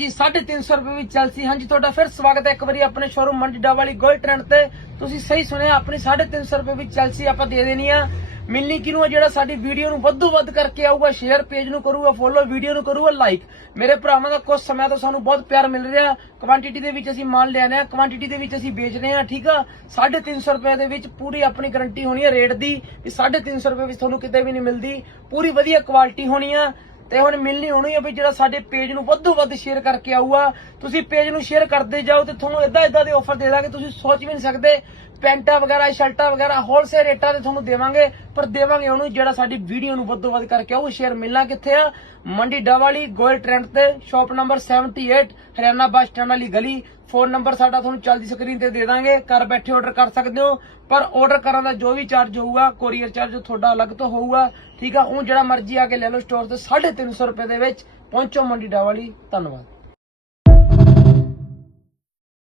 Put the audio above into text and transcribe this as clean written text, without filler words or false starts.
जी 350 रुपए भी चलसी। हाँ जी ਤੁਹਾਡਾ फिर स्वागत है एक बारी अपने शोरूम मंडी डा वाली गोल्ड ट्रेंड ते। ਤੁਸੀਂ सही सुनिया अपनी 350 रुपए भी चलसी ਆਪਾਂ ਦੇ ਦੇਣੀ ਆ। ਮਿਲਣੀ ਕਿਨੂੰ ਆ ਜਿਹੜਾ ਸਾਡੀ ਵੀਡੀਓ ਨੂੰ ਵੱਧੋ ਵੱਧ ਕਰਕੇ ਆਊਗਾ, ਸ਼ੇਅਰ ਪੇਜ ਨੂੰ ਕਰੂਗਾ ਫੋਲੋ, ਵੀਡੀਓ ਨੂੰ ਕਰੂਗਾ ਲਾਈਕ। ਮੇਰੇ ਭਰਾਵਾਂ ਦਾ ਕੁਝ ਸਮੇਂ ਤੋਂ ਸਾਨੂੰ ਬਹੁਤ ਪਿਆਰ ਮਿਲ ਰਿਹਾ। ਕੁਆਂਟੀਟੀ ਦੇ ਵਿੱਚ ਅਸੀਂ ਮਾਲ ਲਿਆਨੇ ਆ, ਕੁਆਂਟੀਟੀ ਦੇ ਵਿੱਚ ਅਸੀਂ ਵੇਚ ਰਹੇ ਆ। ਠੀਕ ਆ 350 ਰੁਪਏ ਦੇ ਵਿੱਚ ਪੂਰੀ ਆਪਣੀ ਗਾਰੰਟੀ ਹੋਣੀ ਹੈ ਰੇਟ ਦੀ ਕਿ 350 ਰੁਪਏ ਵਿੱਚ ਤੁਹਾਨੂੰ ਕਿਤੇ ਵੀ ਨਹੀਂ ਮਿਲਦੀ। ਪੂਰੀ ਵਧੀਆ ਕੁਆਲਿਟੀ ਹੋਣੀ ਆ ਤੇ ਹੁਣ ਮਿਲਣੀ ਹੋਣੀ ਹੈ ਵੀ ਜਿਹੜਾ ਸਾਡੇ ਪੇਜ ਨੂੰ ਵੱਧੋ ਵੱਧ ਸ਼ੇਅਰ ਕਰਕੇ ਆਊਗਾ। ਤੁਸੀਂ ਪੇਜ ਨੂੰ ਸ਼ੇਅਰ ਕਰਦੇ ਜਾਓ ਤੇ ਤੁਹਾਨੂੰ ਇਦਾਂ ਦੇ ਆਫਰ ਦੇ ਦਾਂਗੇ ਤੁਸੀਂ ਸੋਚ ਵੀ ਨਹੀਂ ਸਕਦੇ। ਪੈਂਟਾ ਵਗੈਰਾ ਸ਼ਰਟਾਂ ਵਗੈਰਾ ਹੋਲਸੇਲ ਰੇਟਾਂ ਤੇ ਤੁਹਾਨੂੰ ਦੇਵਾਂਗੇ, ਪਰ ਦੇਵਾਂਗੇ ਉਹਨੂੰ ਜਿਹੜਾ ਸਾਡੀ ਵੀਡੀਓ ਨੂੰ ਵੱਧੋ ਵੱਧ ਕਰਕੇ ਆਊ। ਸ਼ੇਅਰ ਮਿਲਣਾ ਕਿੱਥੇ ਆ? ਮੰਡੀ ਡਾ ਵਾਲੀ ਗੋਲਡ ਟ੍ਰੈਂਡ ਤੇ, shop number 78 Haryana bus stand ਵਾਲੀ ਗਲੀ। ਫੋਨ ਨੰਬਰ ਸਾਡਾ ਤੁਹਾਨੂੰ ਚੱਲਦੀ ਸਕਰੀਨ ਤੇ ਦੇ ਦਾਂਗੇ, ਘਰ ਬੈਠੇ ਆਰਡਰ ਕਰ ਸਕਦੇ ਹੋ। ਪਰ ਆਰਡਰ ਕਰਨ ਦਾ ਜੋ ਵੀ ਚਾਰਜ ਹੋਊਗਾ ਕੋਰੀਅਰ ਚਾਰਜ ਤੁਹਾਡਾ ਅਲੱਗ ਤੋਂ ਹੋਊਗਾ। ਠੀਕ ਆ ਉਹ ਜਿਹੜਾ ਮਰਜ਼ੀ ਆ ਕੇ ਲੈ ਲਓ ਸਟੋਰ ਤੇ 350 ਰੁਪਏ ਦੇ ਵਿੱਚ। ਪਹੁੰਚੋ ਮੰਡੀ ਡਾ ਵਾਲੀ। ਧੰਨਵਾਦ।